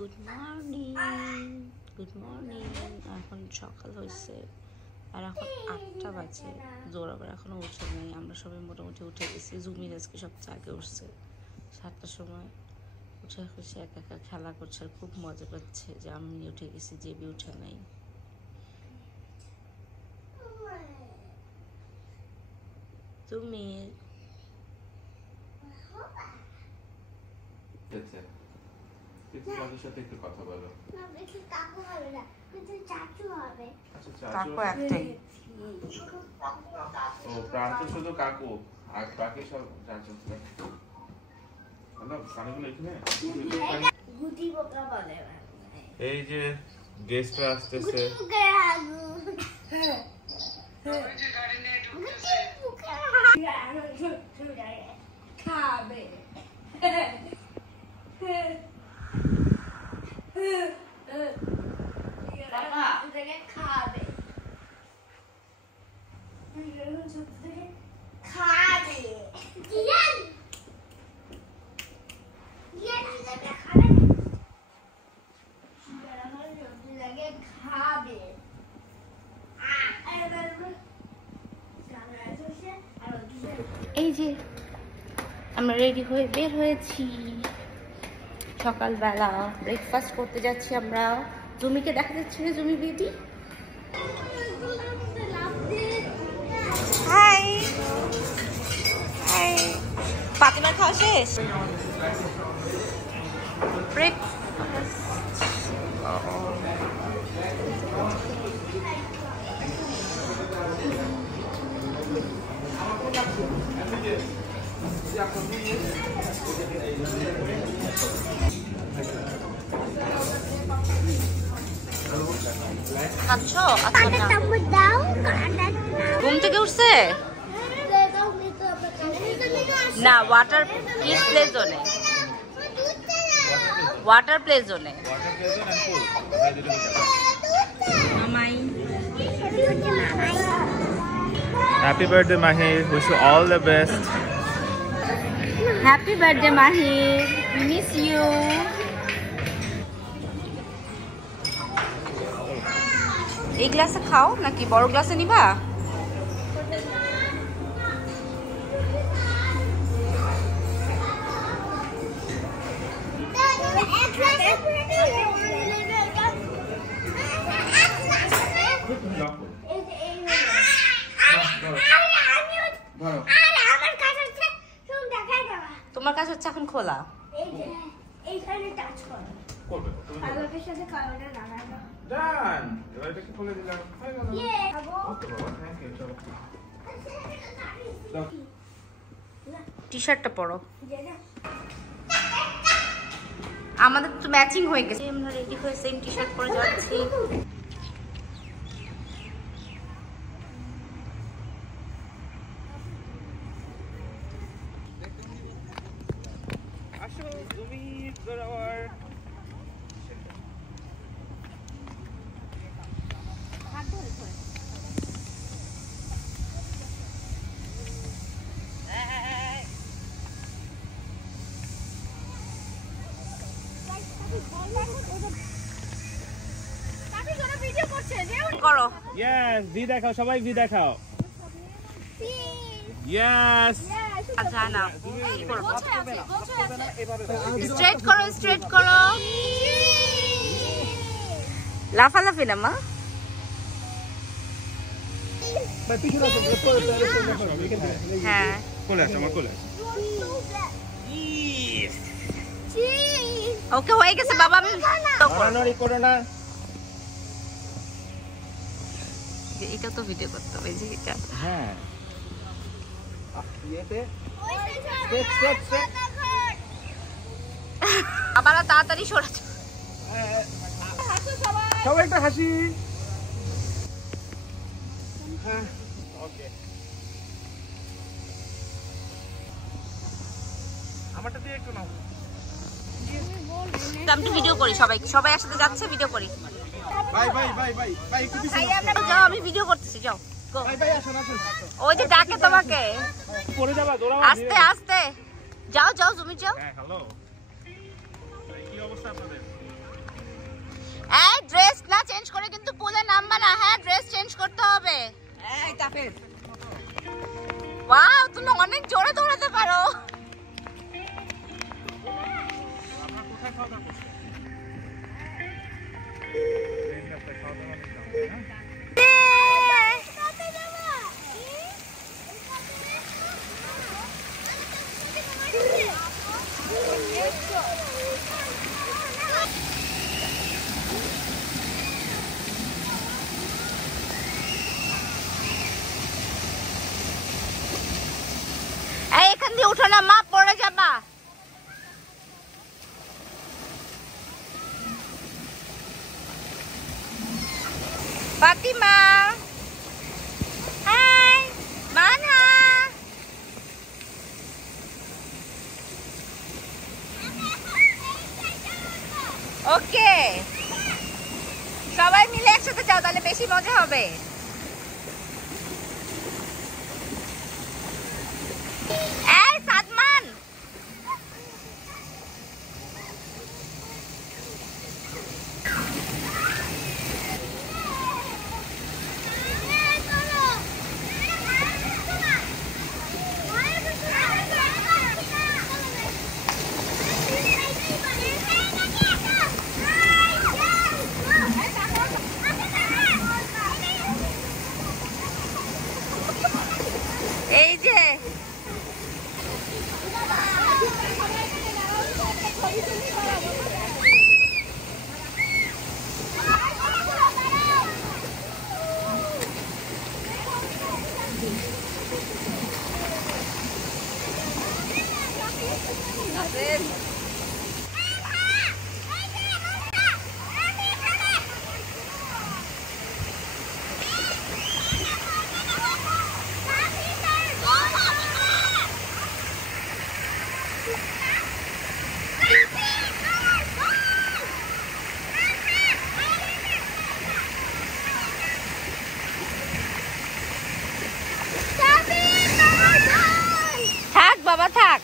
Good morning এখন সকাল হয়েছে আর এখন 8টা বাজে। জোর আবার এখনো উঠে নেই, আমরা সবাই মোটামুটি উঠে গেছি। জুমির আজকে সবচেয়ে আগে উঠছে, 7টার সময় উঠে খুশি একা একা খেলা করছে আর খুব মজা পাচ্ছে যে আমি উঠে গেছি, জেবি উঠে নাই। তুমি সাথে একটু কথা বলো। কাকু হবে না, কিন্তু চাচু হবে। আচ্ছা কাকু একটাই। ও প্রাণ তো শুধু কাকু আর বাকি সব চাচু। আমরা কানেগুলো এখানে গুটি পোকা বলে। এই যে গেস্টরা আসতেছে। খাবে খাবে এই যে আমরা রেডি হয়ে বের হয়েছি, সকালবেলা ব্রেকফাস্ট করতে যাচ্ছি আমরা। জুমিকে দেখা যাচ্ছে না, জুমি বেবি। হাই হাই, ফাতিমার খাওয়া শেষ? খাচ্ছো? ঘুম থেকে উঠছে না? ওয়াটার কিস প্লে জোনে, ওয়াটার প্লে জোনে। Happy birthday Mahi, wish you all the best. Happy birthday Mahi, we miss you. এই গ্লাসে খাও নাকি বড় গ্লাসে নিবা? তোমার কাছে হচ্ছে এখন খোলা। টি শার্টটা পরো, আমাদের তো ম্যাচিং হয়ে গেছে। আমরা রেডি হয়ে সেম টি শার্ট পরে যাচ্ছি। করো Yes, ভি দেখাও, সবাই ভি দেখাও। Yes. আচ্ছা না, কি করব? স্ট্রেট করো, স্ট্রেট করো। লাফালাফি না মা। হ্যাঁ কোলে আসো, আমার কোলে আসো। ওকে হয়ে গেছে বাবা। আমি নড়ানড়ি করো না। এটা তো ভিডিও করতে হবে যে এটা। হ্যাঁ আবার তাড়াতাড়ি সরা। সবাই একটা হাসি। হ্যাঁ ওকে, আমারটা দিয়ে একটু নাও। আমি তো ভিডিও করি, সবাই সবাই একসাথে যাচ্ছে, ভিডিও করি। Bye bye bye bye bye, একটু পিছনে যাও, আমি ভিডিও করতেছি, যাও। বাই বাই, আসুন আসুন। ওই যে ডাকে তোমাকে, পড়ে যাবা, দৌড়াও আস্তে আস্তে। যাও যাও, তুমি যাও। হ্যাঁ হ্যালো, কি অবস্থা আপনাদের? এই তাপের ওয়াও, তুমি অনেক জোরে দৌড়াতে পারো। আপনার কোথায় খাওয়া দাওয়া করছেন? এই রাস্তায় খাওয়া দাওয়া অনেক দাম, হ্যাঁ? এই এখান দিয়ে উঠো না মা, পড়ে যাবা। ফাতিমা, হাই মানা। ওকে, সবাই মিলে একসাথে যাও, তাহলে বেশি মজা হবে। এই সাদমান, এই যে থাক বাবা থাক।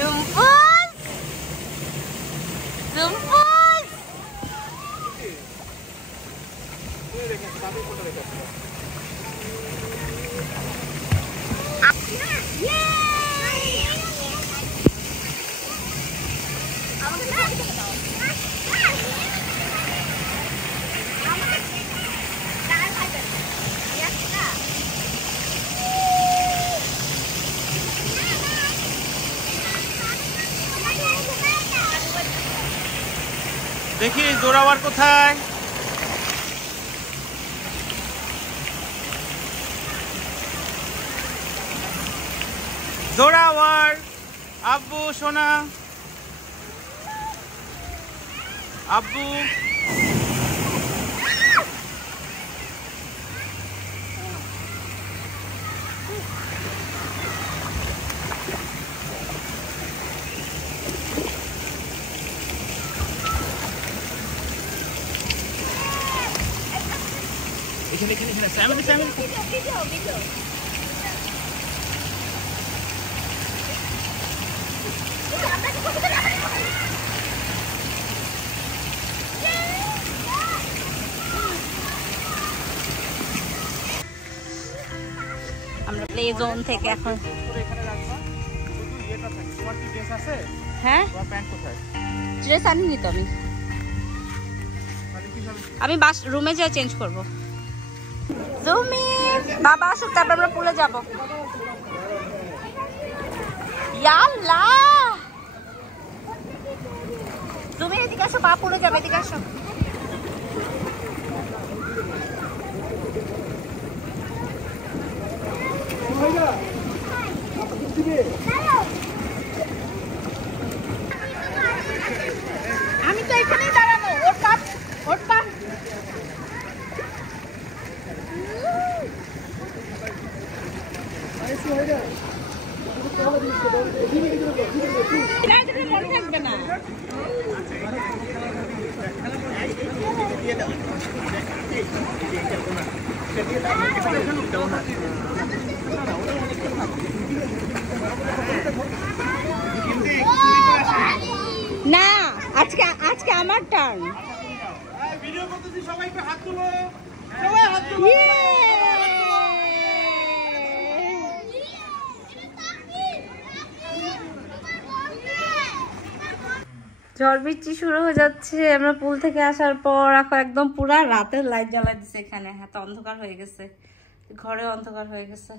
Rumpus, Rumpus. দেখি জোরাওয়ার কোথায়? জোরাওয়ার, আব্বু সোনা, আব্বু। এখানে এখানে এখানে ফ্যামিলি ফ্যামিলি। আমরা প্লে জোন থেকে এখন এখানে রাখবা, শুধু ইয়েটা থাকে। তোমার কি ড্রেস আছে? হ্যাঁ, তোমার প্যান্ট কোথায়? ড্রেস আনিনি তো আমি। তাহলে কিভাবে? আমি বাস রুমে যা চেঞ্জ করব। জুমি বাবা আসুক, তারপর আমরা পুলে যাব। ইয়াল্লা জুমি এদিকে আসো, বা পুলে যাবে, এদিকে আসো। আমি তো এখানেই দাঁড়ানো, ওর কাজ ওর কাজ। মনে থাকবে না। না আজকে আজকে আমার টার্ন। ভিডিও করতেছি, সবাই একটু হাত তুলো, সবাই হাত তুলো। ঝড় বৃষ্টি শুরু হয়ে যাচ্ছে। আমরা পুল থেকে আসার পর এখন একদম পুরা রাতের লাইট জ্বালাই দিচ্ছে এখানে। হাতে অন্ধকার হয়ে গেছে, ঘরে অন্ধকার হয়ে গেছে।